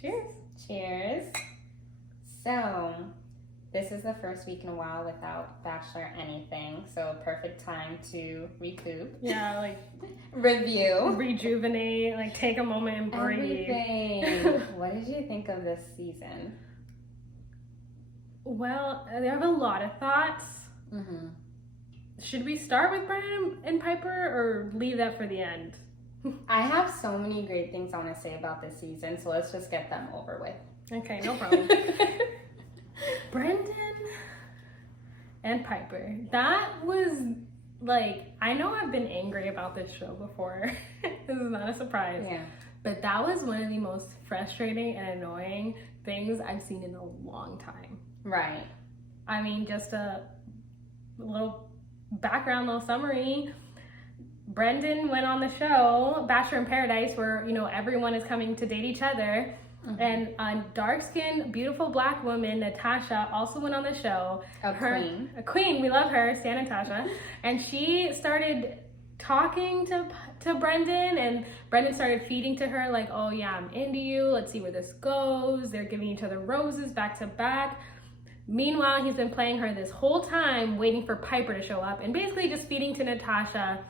Cheers. Cheers. So, this is the first week in a while without Bachelor anything, so perfect time to recoup. Yeah, like review. Rejuvenate, like take a moment and breathe. Everything. What did you think of this season? Well, I have a lot of thoughts. Mm-hmm. Should we start with Brandon and Piper or leave that for the end? I have so many great things I want to say about this season, so let's just get them over with. Okay, no problem. Brendan and Piper. That was like, I know I've been angry about this show before. This is not a surprise. Yeah. But that was one of the most frustrating and annoying things I've seen in a long time. Right. I mean, just a little background, little summary. Brendan went on the show, Bachelor in Paradise, where, you know, everyone is coming to date each other. Mm-hmm. And a dark-skinned, beautiful black woman, Natasha, also went on the show. A queen. We love her, Stan Natasha. And she started talking to Brendan, and Brendan started feeding to her like, oh yeah, I'm into you. Let's see where this goes. They're giving each other roses back to back. Meanwhile, he's been playing her this whole time, waiting for Piper to show up, and basically just feeding to Natasha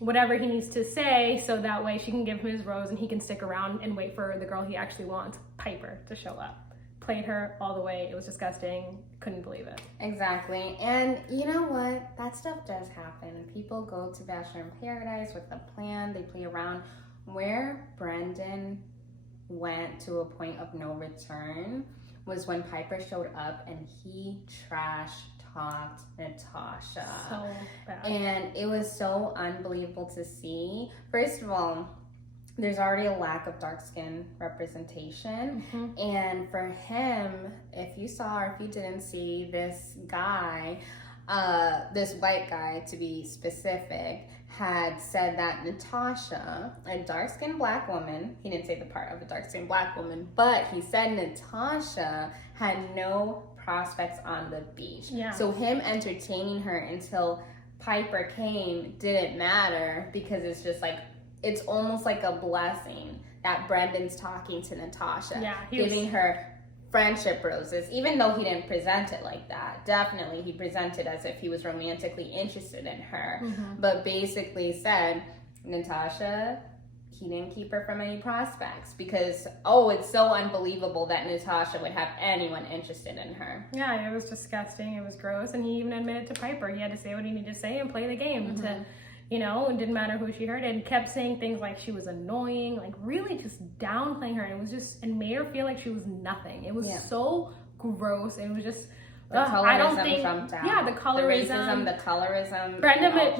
whatever he needs to say, so that way she can give him his rose and he can stick around and wait for the girl he actually wants, Piper, to show up. Played her all the way. It was disgusting. Couldn't believe it. Exactly. And you know what? That stuff does happen. People go to Bachelor in Paradise with a plan. They play around. Where Brendan went to a point of no return was when Piper showed up and he trash-talked Natasha. So bad. And it was so unbelievable to see. First of all, there's already a lack of dark skin representation. Mm-hmm. And for him, if you saw or if you didn't see, this guy, this white guy to be specific, had said that Natasha, a dark-skinned black woman, he didn't say the part of a dark-skinned black woman, but he said Natasha had no prospects on the beach. Yeah. So him entertaining her until Piper came didn't matter, because it's just like, it's almost like a blessing that Brendan's talking to Natasha, giving her friendship roses, even though he didn't present it like that. Definitely, he presented as if he was romantically interested in her, but basically said, Natasha, he didn't keep her from any prospects, because, it's so unbelievable that Natasha would have anyone interested in her. Yeah, it was disgusting. It was gross. And he even admitted to Piper he had to say what he needed to say and play the game to... You know, it didn't matter who she heard, and kept saying things like she was annoying, like really just downplaying her. And it was just, and made her feel like she was nothing. It was so gross. And it was just, I don't think, the colorism. The colorism.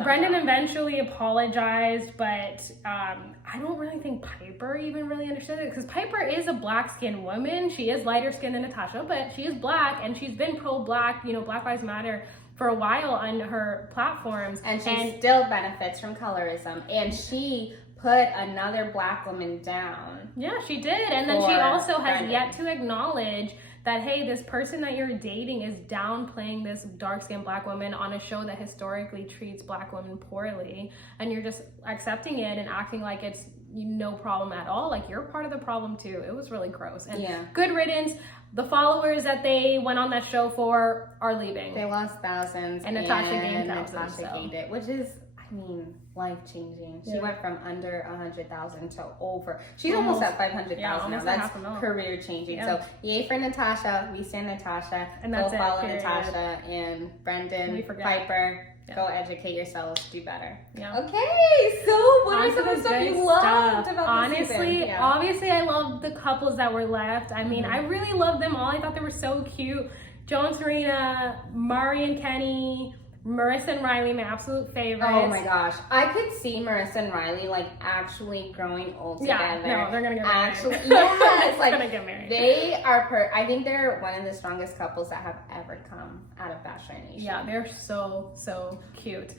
Brendan eventually apologized, but I don't really think Piper even really understood it, because Piper is a black-skinned woman. She is lighter skinned than Natasha, but she is black, and she's been pro-black, you know, Black Lives Matter for a while on her platforms. And she still benefits from colorism. And she put another black woman down. Yeah, she did. And then she also has yet to acknowledge that, hey, this person that you're dating is downplaying this dark-skinned black woman on a show that historically treats black women poorly. And you're just accepting it and acting like it's no problem at all. Like, you're part of the problem too. It was really gross. And good riddance. The followers that they went on that show for are leaving. They lost thousands. And Natasha gained thousands. Natasha gained it, which is, I mean, life-changing. She went from under 100,000 to over. She's almost at 500,000 now. That's career-changing. So, yay for Natasha. We stand Natasha. And that's Go follow Natasha and Brendan, Piper. Go educate yourselves. Do better. Yeah. Okay, so what are some of the stuff you loved about this season? Obviously, I loved the couples that were left. I mean, I really loved them all. I thought they were so cute. Joe and Serena, Mari and Kenny, Marissa and Riley, my absolute favorites. Oh my gosh. I could see Marissa and Riley like actually growing old together. Yeah, no, they're gonna get married. Actually, yes, like gonna get married. They are I think they're one of the strongest couples that have ever come out of Bachelor Nation. Yeah, they're so cute.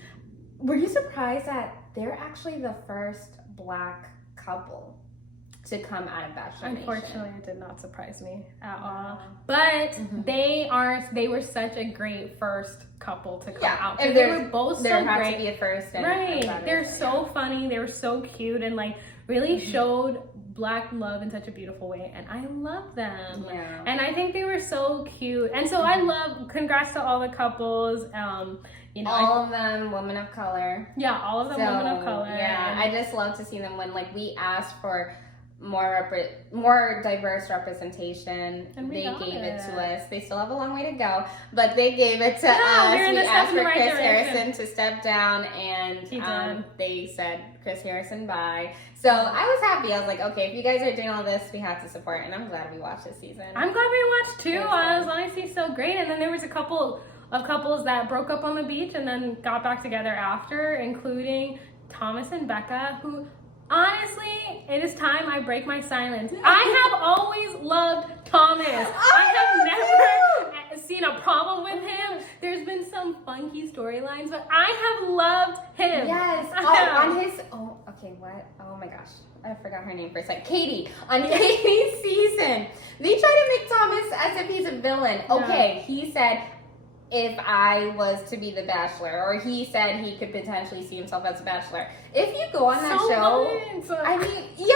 Were you surprised that they're actually the first black couple to come out of Bachelor Nation? Unfortunately, it did not surprise me at all. But they were such a great first couple to come out. And they were both so great. There had to be a first and they're so funny. They were so cute, and like really showed Black love in such a beautiful way, and I love them. Yeah. And I think they were so cute. And so I love, congrats to all the couples. You know, all of them women of color. Yeah, all of them women of color. Yeah, and I just love to see them when, like, we asked for more diverse representation, and they gave it to us. They still have a long way to go, but they gave it to us. We asked for Chris Harrison to step down, and they said, Chris Harrison, bye. So I was happy. I was like, okay, if you guys are doing all this, we have to support, and I'm glad we watched this season. I'm glad we watched too. It was honestly so great. And then there was a couple of couples that broke up on the beach and then got back together after, including Thomas and Becca, who honestly, it is time I break my silence. I have always loved Thomas. I have never seen a problem with him. There's been some funky storylines, but I have loved him. Yes. On his, oh my gosh. I forgot her name for a second. Katie. On Katie's season, they try to make Thomas as if he's a villain. Okay, he said, if I was to be the Bachelor, or he said he could potentially see himself as a Bachelor. If you go on that show, I mean, yeah,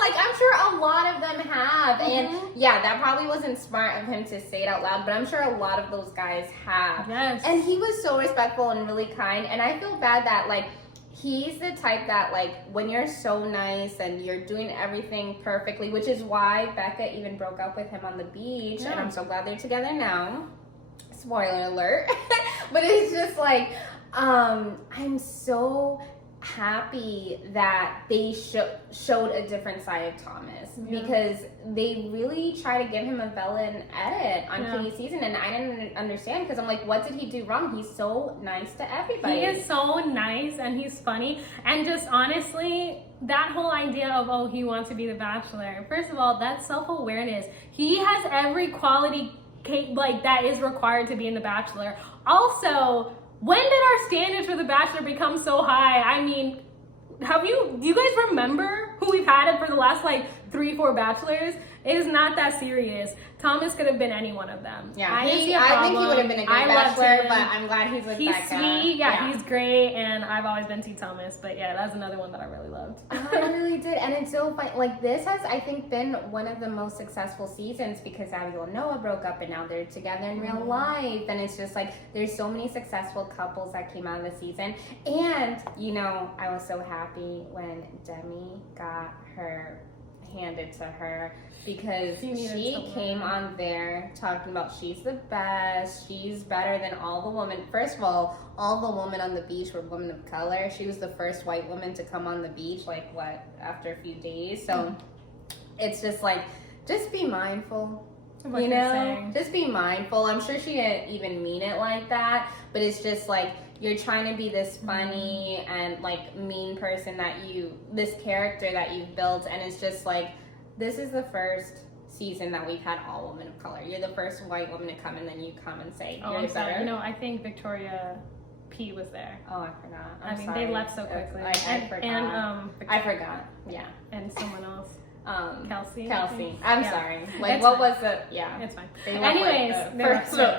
like I'm sure a lot of them have, and yeah, that probably wasn't smart of him to say it out loud, but I'm sure a lot of those guys have. Yes. And he was so respectful and really kind, and I feel bad that, like, he's the type that, like, when you're so nice and you're doing everything perfectly, which is why Becca even broke up with him on the beach, and I'm so glad they're together now. Spoiler alert. But it's just like, I'm so happy that they showed a different side of Thomas, because they really try to give him a villain edit on Katie's season, and I didn't understand, because I'm like, what did he do wrong? He's so nice to everybody. He is so nice, and he's funny, and just honestly, that whole idea of, he wants to be the Bachelor, first of all, that's self-awareness. He has every quality like that is required to be in the Bachelor. Also, when did our standards for the Bachelor become so high? I mean, do you guys remember who we've had for the last like 3-4 Bachelors? It is not that serious. Thomas could have been any one of them. Yeah, I think he would have been a great Bachelor, but I'm glad he's with Becca. He's sweet, yeah, he's great, and I've always been Team Thomas, but yeah, that's another one that I really loved. I really did, and it's so fun. Like, this has, I think, been one of the most successful seasons, because Abby and Noah broke up, and now they're together in real life, and it's just like, there's so many successful couples that came out of the season, and, you know, I was so happy when Demi got her handed to her, because she came on there talking about she's the best, she's better than all the women. First of all the women on the beach were women of color. She was the first white woman to come on the beach, like, after a few days. So it's just like, just be mindful. You know, just be mindful. I'm sure she didn't even mean it like that, but it's just like, you're trying to be this funny and like mean person this character that you've built, and it's just like, this is the first season that we've had all women of color. You're the first white woman to come, and then you come and say, you're I'm sorry. better. You know, I think Victoria P was there. Oh, I forgot. I mean, they left so quickly. I forgot. I forgot. Yeah. And someone else. Kelsey. I'm sorry. Like, what was the? Yeah, it's fine. Anyways,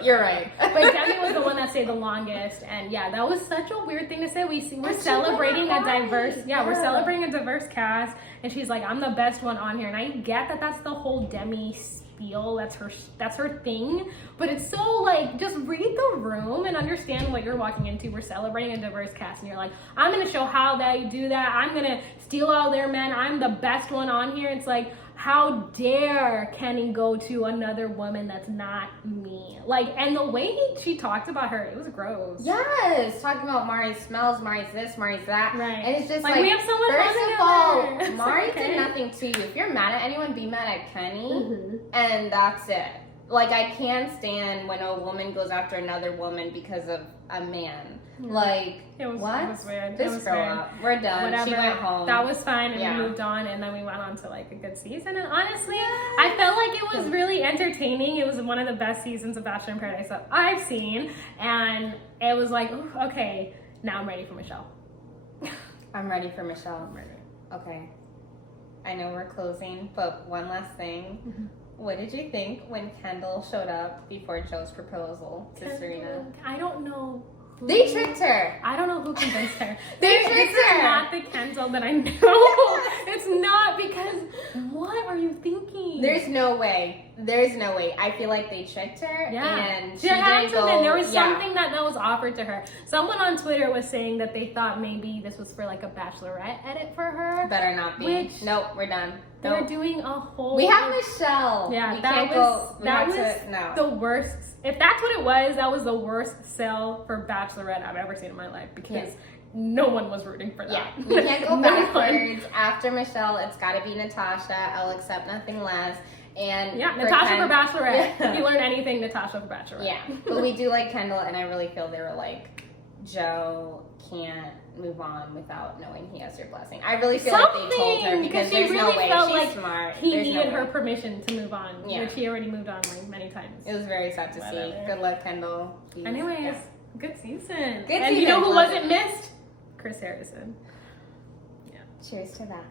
you're right. But Demi was the one that stayed the longest, and yeah, that was such a weird thing to say. We're celebrating a diverse. Yeah, we're celebrating a diverse cast, and she's like, I'm the best one on here, and I get that that's the whole Demi spiel. That's her thing. But it's so like, just read the room and understand what you're walking into. We're celebrating a diverse cast, and you're like, I'm gonna show how they do that. I'm gonna steal all their men. I'm the best one on here. It's like, how dare Kenny go to another woman that's not me? Like, and the way she talked about her, it was gross. Yes, talking about Mari smells, Mari's this, Mari's that. Right. And it's just like we have someone first of all, Mari did nothing to you. If you're mad at anyone, be mad at Kenny, and that's it. Like, I can't stand when a woman goes after another woman because of a man. Like, it was weird. Just grow up. We're done. Whatever. She went home. That was fine, and we moved on, and then we went on to like a good season. And honestly, I felt like it was really entertaining. It was one of the best seasons of Bachelor in Paradise that I've seen, and it was like, okay, now I'm ready for Michelle. I'm ready for Michelle. I'm ready. Okay. I know we're closing, but one last thing. What did you think when Kendall showed up before Joe's proposal to Serena? I don't know They tricked her. I don't know who convinced her. They tricked This her. is not the Kendall that I know. It's not, because what are you thinking? There's no way. There's no way. I feel like they tricked her. Yeah. And she didn't go. And there was something that was offered to her. Someone on Twitter was saying that they thought maybe this was for like a Bachelorette edit for her. Better not be. Nope, we're done. They were doing a whole. We have Michelle. Yeah, we that was the worst. If that's what it was, that was the worst sell for Bachelorette I've ever seen in my life, because no one was rooting for that. Yeah, we can't go backwards. After Michelle, it's got to be Natasha. I'll accept nothing less. And Natasha for Bachelorette. If you learn anything, Natasha for Bachelorette. Yeah, but we do like Kendall, and I really feel they were like, Joe can't move on without knowing he has your blessing. I really feel like they told her, because she really no way. felt She's like smart. He needed her permission to move on, which he already moved on like many times. It was very sad to see. Good luck, Kendall. Anyways, good season. Good and season. You know who wasn't missed? Chris Harrison. Yeah. Cheers to that.